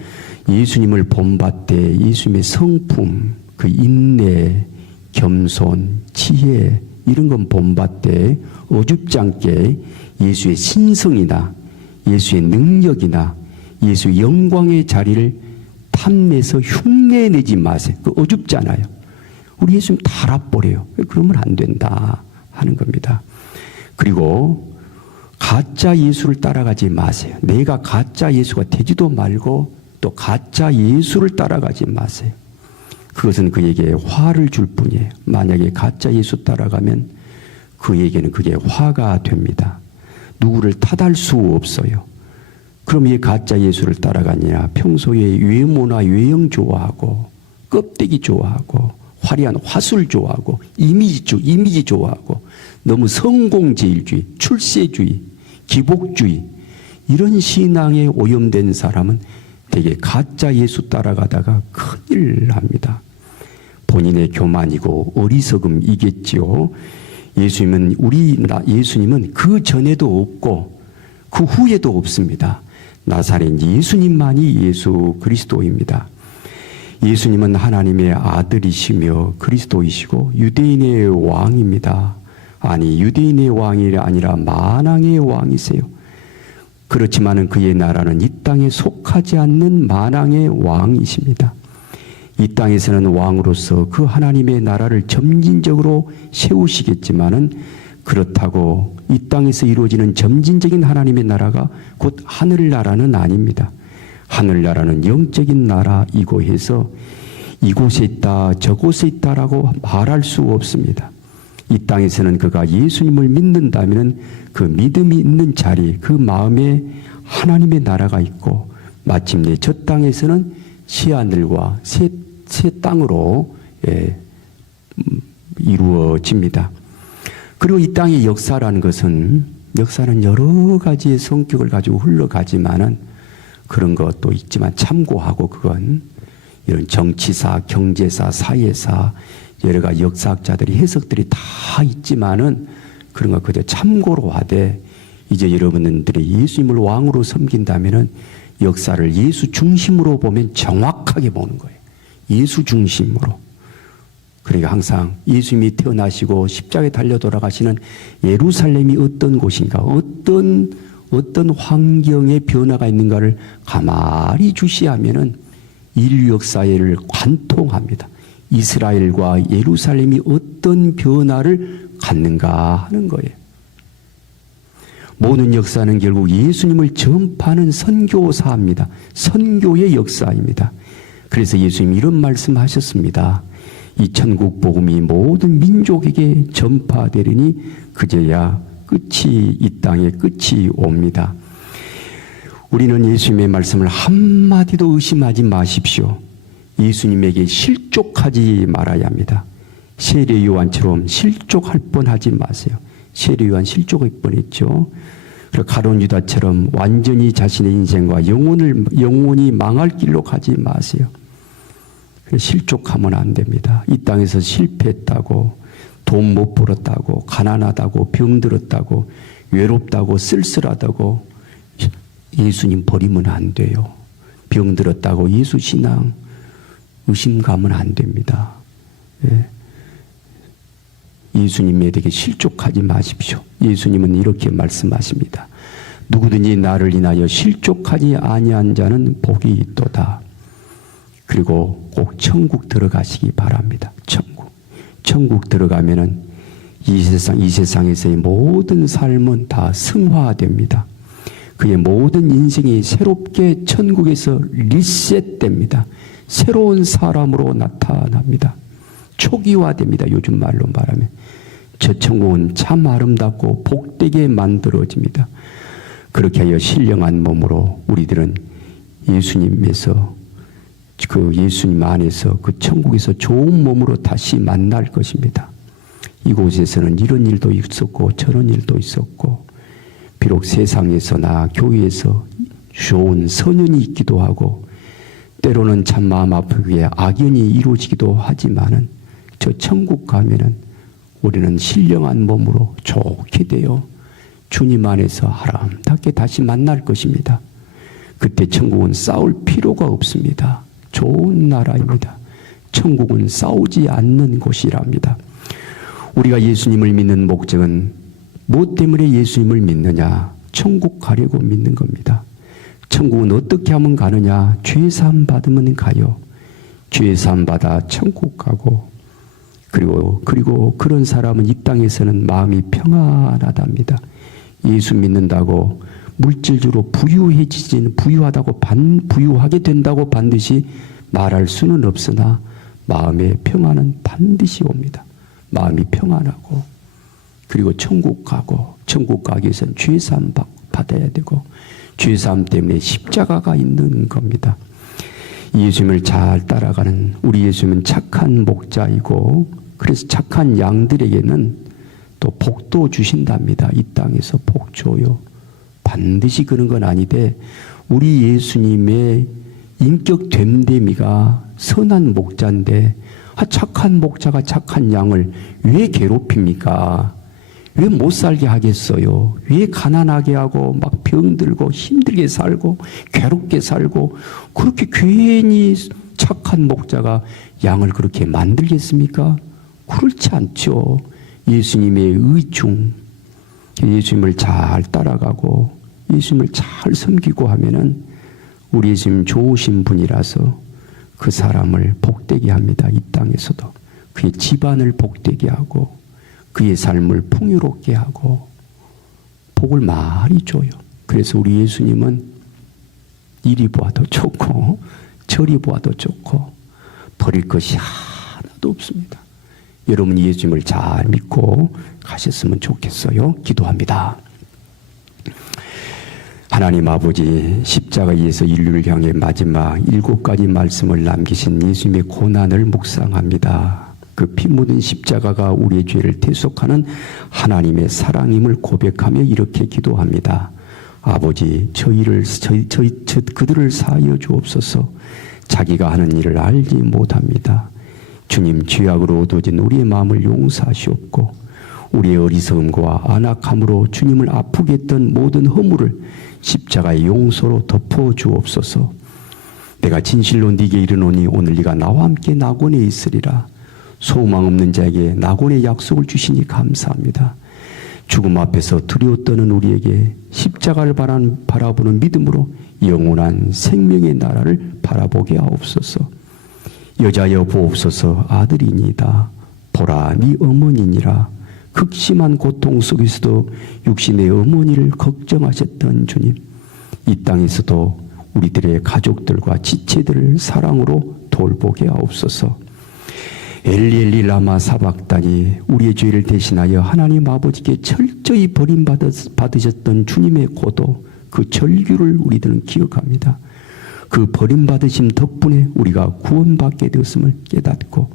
예수님을 본받되 예수님의 성품, 그 인내, 겸손, 지혜 이런 건 본받되 어줍지 않게 예수의 신성이나 예수의 능력이나 예수의 영광의 자리를 탐내서 흉내내지 마세요. 그 어줍잖아요. 우리 예수님 다 알아버려요. 그러면 안 된다 하는 겁니다. 그리고 가짜 예수를 따라가지 마세요. 내가 가짜 예수가 되지도 말고 또 가짜 예수를 따라가지 마세요. 그것은 그에게 화를 줄 뿐이에요. 만약에 가짜 예수 따라가면 그에게는 그게 화가 됩니다. 누구를 탓할 수 없어요. 그럼 이 가짜 예수를 따라가냐? 평소에 외모나 외형 좋아하고 껍데기 좋아하고 화려한 화술 좋아하고 이미지 좋아하고 너무 성공제일주의, 출세주의, 기복주의 이런 신앙에 오염된 사람은 되게 가짜 예수 따라가다가 큰일 납니다. 본인의 교만이고 어리석음이겠지요. 예수님은 그 전에도 없고 그 후에도 없습니다. 나사렛 예수님만이 예수 그리스도입니다. 예수님은 하나님의 아들이시며 그리스도이시고 유대인의 왕입니다. 아니, 유대인의 왕이 아니라 만왕의 왕이세요. 그렇지만은 그의 나라는 이 땅에 속하지 않는 만왕의 왕이십니다. 이 땅에서는 왕으로서 그 하나님의 나라를 점진적으로 세우시겠지만은 그렇다고 이 땅에서 이루어지는 점진적인 하나님의 나라가 곧 하늘나라는 아닙니다. 하늘나라는 영적인 나라이고 해서 이곳에 있다 저곳에 있다라고 말할 수 없습니다. 이 땅에서는 그가 예수님을 믿는다면 그 믿음이 있는 자리, 그 마음에 하나님의 나라가 있고 마침내 저 땅에서는 새하늘과 새 땅으로 이루어집니다. 그리고 이 땅의 역사라는 것은 여러 가지의 성격을 가지고 흘러가지만은 그런 것도 있지만 참고하고 그건 이런 정치사, 경제사, 사회사 여러 가지 역사학자들이 해석들이 다 있지만은 그런 거 그저 참고로 하되 이제 여러분들이 예수님을 왕으로 섬긴다면은 역사를 예수 중심으로 보면 정확하게 보는 거예요. 예수 중심으로. 그러니까 항상 예수님이 태어나시고 십자가에 달려 돌아가시는 예루살렘이 어떤 곳인가, 어떤 환경의 변화가 있는가를 가만히 주시하면은 인류 역사를 관통합니다. 이스라엘과 예루살렘이 어떤 변화를 갖는가 하는 거예요. 모든 역사는 결국 예수님을 전파하는 선교사입니다. 선교의 역사입니다. 그래서 예수님이 이런 말씀하셨습니다. 이 천국 복음이 모든 민족에게 전파되리니 그제야 이 땅의 끝이 옵니다. 우리는 예수님의 말씀을 한마디도 의심하지 마십시오. 예수님에게 실족하지 말아야 합니다. 세례 요한처럼 실족할 뻔하지 마세요. 세례 요한 실족할 뻔했죠. 그리고 가룟 유다처럼 완전히 자신의 인생과 영혼이 망할 길로 가지 마세요. 실족하면 안 됩니다. 이 땅에서 실패했다고, 돈 못 벌었다고, 가난하다고, 병들었다고, 외롭다고, 쓸쓸하다고 예수님 버리면 안 돼요. 병들었다고 예수 신앙 의심가면 안 됩니다. 예수님에게 실족하지 마십시오. 예수님은 이렇게 말씀하십니다. 누구든지 나를 인하여 실족하지 아니한 자는 복이 있도다. 그리고 꼭 천국 들어가시기 바랍니다. 천국 들어가면은 이 세상에서의 모든 삶은 다 승화됩니다. 그의 모든 인생이 새롭게 천국에서 리셋됩니다. 새로운 사람으로 나타납니다. 초기화됩니다. 요즘 말로 말하면. 저 천국은 참 아름답고 복되게 만들어집니다. 그렇게 하여 신령한 몸으로 우리들은 예수님에서 그 예수님 안에서 그 천국에서 좋은 몸으로 다시 만날 것입니다. 이곳에서는 이런 일도 있었고 저런 일도 있었고 비록 세상에서나 교회에서 좋은 선연이 있기도 하고 때로는 참 마음 아프게 악연이 이루어지기도 하지만은 저 천국 가면은 우리는 신령한 몸으로 좋게 되어 주님 안에서 아름답게 다시 만날 것입니다. 그때 천국은 싸울 필요가 없습니다. 좋은 나라입니다. 천국은 싸우지 않는 곳이랍니다. 우리가 예수님을 믿는 목적은 무엇 때문에 예수님을 믿느냐? 천국 가려고 믿는 겁니다. 천국은 어떻게 하면 가느냐? 죄사함 받으면 가요. 죄사함 받아 천국 가고 그리고 그런 사람은 이 땅에서는 마음이 평안하답니다. 예수 믿는다고 물질적으로 부유하게 된다고 반드시 말할 수는 없으나 마음의 평안은 반드시 옵니다. 마음이 평안하고 그리고 천국 가고 천국 가기 위해서는 죄사함 받아야 되고 죄사함 때문에 십자가가 있는 겁니다. 예수님을 잘 따라가는 우리 예수님은 착한 목자이고 그래서 착한 양들에게는 또 복도 주신답니다. 이 땅에서 복 줘요. 반드시 그런 건 아닌데 우리 예수님의 인격 됨됨이가 선한 목자인데 착한 목자가 착한 양을 왜 괴롭힙니까? 왜 못 살게 하겠어요? 왜 가난하게 하고 막 병들고 힘들게 살고 괴롭게 살고 그렇게 괜히 착한 목자가 양을 그렇게 만들겠습니까? 그렇지 않죠. 예수님의 의중, 예수님을 잘 따라가고 예수님을 잘 섬기고 하면은 우리 예수님 좋으신 분이라서 그 사람을 복되게 합니다. 이 땅에서도 그의 집안을 복되게 하고 그의 삶을 풍요롭게 하고 복을 많이 줘요. 그래서 우리 예수님은 이리 보아도 좋고 저리 보아도 좋고 버릴 것이 하나도 없습니다. 여러분 예수님을 잘 믿고 가셨으면 좋겠어요. 기도합니다. 하나님 아버지, 십자가에서 인류를 향해 마지막 7가지 말씀을 남기신 예수님의 고난을 묵상합니다. 그 피 묻은 십자가가 우리의 죄를 대속하는 하나님의 사랑임을 고백하며 이렇게 기도합니다. 아버지, 그들을 사하여 주옵소서. 자기가 하는 일을 알지 못합니다. 주님, 죄악으로 어두워진 우리의 마음을 용서하시옵고 우리의 어리석음과 안악함으로 주님을 아프게 했던 모든 허물을 십자가의 용서로 덮어 주옵소서. 내가 진실로 네게 이르노니 오늘 네가 나와 함께 낙원에 있으리라. 소망 없는 자에게 낙원의 약속을 주시니 감사합니다. 죽음 앞에서 두려워 떠는 우리에게 십자가를 바라보는 믿음으로 영원한 생명의 나라를 바라보게 하옵소서. 여자여 보옵소서, 아들이니이다. 보라, 네 어머니니라. 극심한 고통 속에서도 육신의 어머니를 걱정하셨던 주님, 이 땅에서도 우리들의 가족들과 지체들을 사랑으로 돌보게 하옵소서. 엘리 라마 사박다니, 우리의 죄를 대신하여 하나님 아버지께 철저히 버림받으셨던 주님의 고도, 그 절규를 우리들은 기억합니다. 그 버림받으심 덕분에 우리가 구원받게 되었음을 깨닫고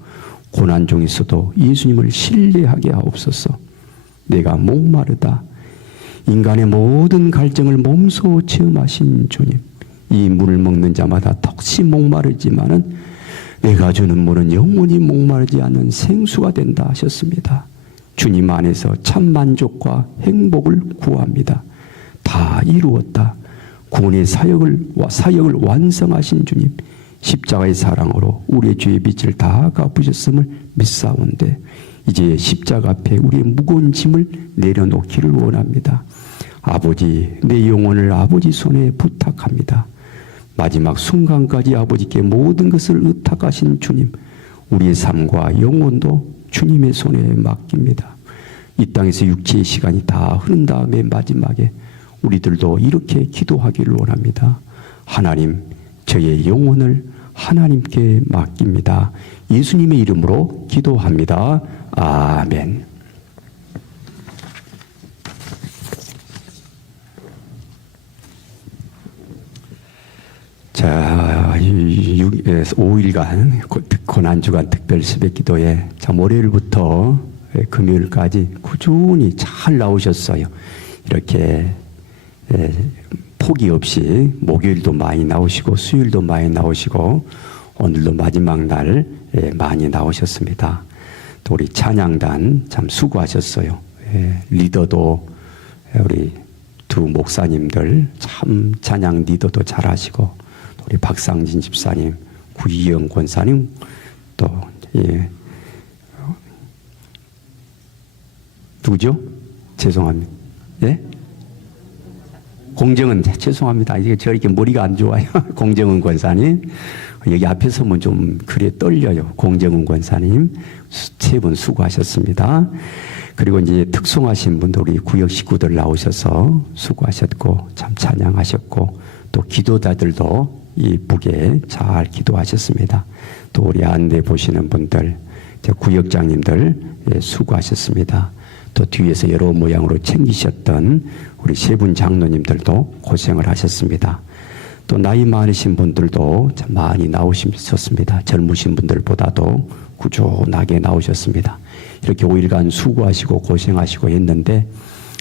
고난 중에서도 예수님을 신뢰하게 하옵소서. 내가 목마르다. 인간의 모든 갈증을 몸소 체험하신 주님, 이 물을 먹는 자마다 턱시 목마르지만은 내가 주는 물은 영원히 목마르지 않는 생수가 된다 하셨습니다. 주님 안에서 참 만족과 행복을 구합니다. 다 이루었다. 구원의 사역을 완성하신 주님, 십자가의 사랑으로 우리의 죄의 빚을 다 갚으셨음을 믿사온데 이제 십자가 앞에 우리의 무거운 짐을 내려놓기를 원합니다. 아버지, 내 영혼을 아버지 손에 부탁합니다. 마지막 순간까지 아버지께 모든 것을 의탁하신 주님, 우리의 삶과 영혼도 주님의 손에 맡깁니다. 이 땅에서 육체의 시간이 다 흐른 다음에 마지막에 우리들도 이렇게 기도하기를 원합니다. 하나님, 저의 영혼을 하나님께 맡깁니다. 예수님의 이름으로 기도합니다. 아멘. 자, 5일간 고난주간 특별 새벽기도에 참 월요일부터 금요일까지 꾸준히 잘 나오셨어요. 이렇게 포기 없이 목요일도 많이 나오시고 수요일도 많이 나오시고 오늘도 마지막 날 많이 나오셨습니다. 또 우리 찬양단 참 수고하셨어요. 리더도 우리 두 목사님들 참 찬양 리더도 잘하시고 우리 박상진 집사님, 구이영 권사님, 또 누구죠? 죄송합니다. 예? 공정은 죄송합니다. 이게 저 이렇게 머리가 안 좋아요. 공정은 권사님, 여기 앞에 서면 좀 그래 떨려요. 공정은 권사님, 세 분 수고하셨습니다. 그리고 이제 특송하신 분들 우리 구역 식구들 나오셔서 수고하셨고 참 찬양하셨고 또 기도자들도 이쁘게 잘 기도하셨습니다. 또 우리 안내 보시는 분들, 구역장님들 수고하셨습니다. 또 뒤에서 여러 모양으로 챙기셨던 우리 세 분 장로님들도 고생을 하셨습니다. 또 나이 많으신 분들도 참 많이 나오셨습니다. 젊으신 분들보다도 꾸준하게 나오셨습니다. 이렇게 5일간 수고하시고 고생하시고 했는데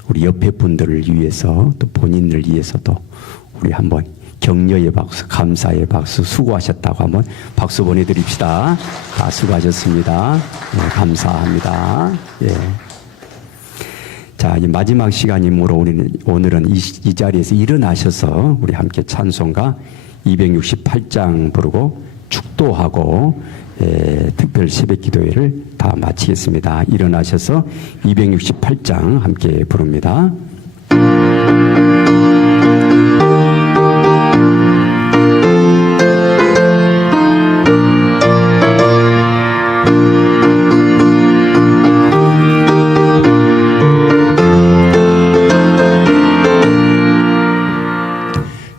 우리 옆에 분들을 위해서 또 본인을 위해서도 우리 한번 격려의 박수, 감사의 박수, 수고하셨다고 한번 박수 보내드립시다. 다 수고하셨습니다. 예, 감사합니다. 예. 자, 이제 마지막 시간이므로 오늘은 이 자리에서 일어나셔서 우리 함께 찬송가 268장 부르고 축도하고 특별 새벽 기도회를 다 마치겠습니다. 일어나셔서 268장 함께 부릅니다.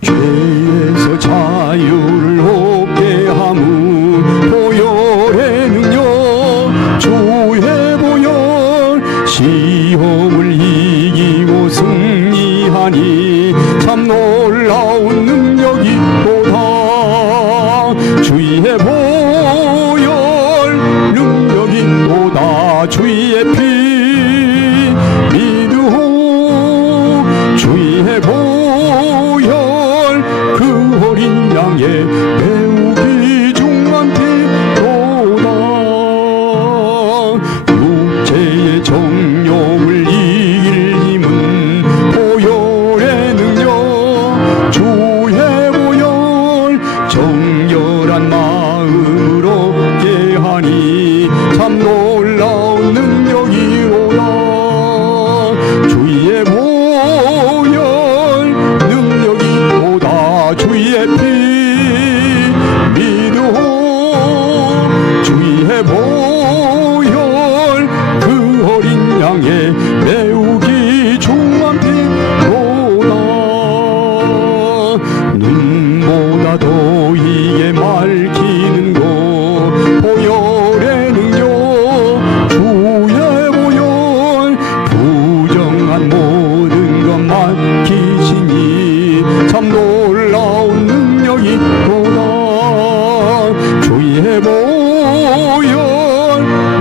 죄에서 자유를 얻게 함은 보혈의 능력 주의 보혈 시험을 이기고 승리하니 참 놀라운 능력이로다 주의 보혈 능력이로다 주의 피 믿으오 주의 보혈 그 어린 양의 매우 귀중한 피로다 육체의 정욕을 이길 힘은 보혈의 능력 주의 보혈 정결한 마음을 얻게 하니 참 놀라운 능력이로다 주의 보혈 능력이로다 주의 피 믿으오 주의 보혈 그 어린 양의 매우 귀중한 피로다 눈보다 더 이게 맑히는 것 보혈의 능력 주의 보혈 부정한 모든 것 맡기시니 참 놀라운 능력이로다 주의 보혈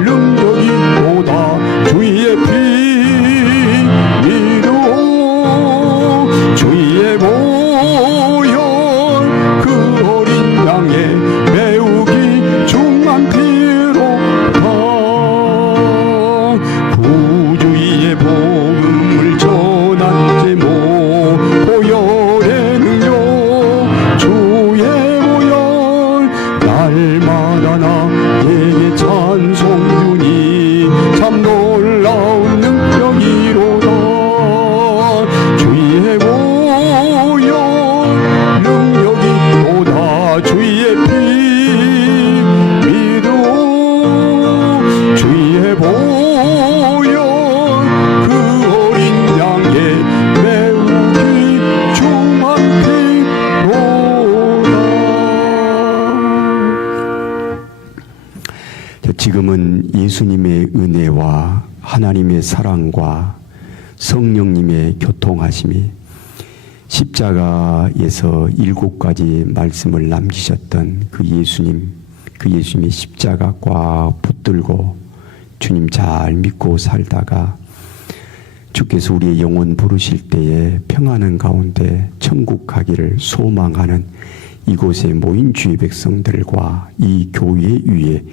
능력이로다 주의 피 믿으오 주의 보혈 그 어린 양의 매우 귀중한 피로다 구주의 복음을 전한 제목 보혈의 능력 주의 보혈 날마다 나에게 찬송 주니 참 놀라운 능력이로다 주의 보혈 능력이로다 주의 피 믿으오 주의 보혈 그 어린 양의 매우 귀중한 피로다 지금은 예수님의 은혜와 하나님의 사랑과 성령님의 교통하심이 십자가에서 7가지 말씀을 남기셨던 그 예수님의 십자가 꽉 붙들고 주님 잘 믿고 살다가 주께서 우리의 영혼 부르실 때에 평안한 가운데 천국 가기를 소망하는 이곳에 모인 주의 백성들과 이 교회 위에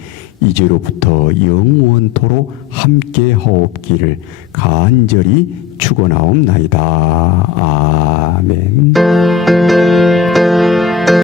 이제로부터 영원토록 함께 하옵기를 간절히 축원하옵나이다.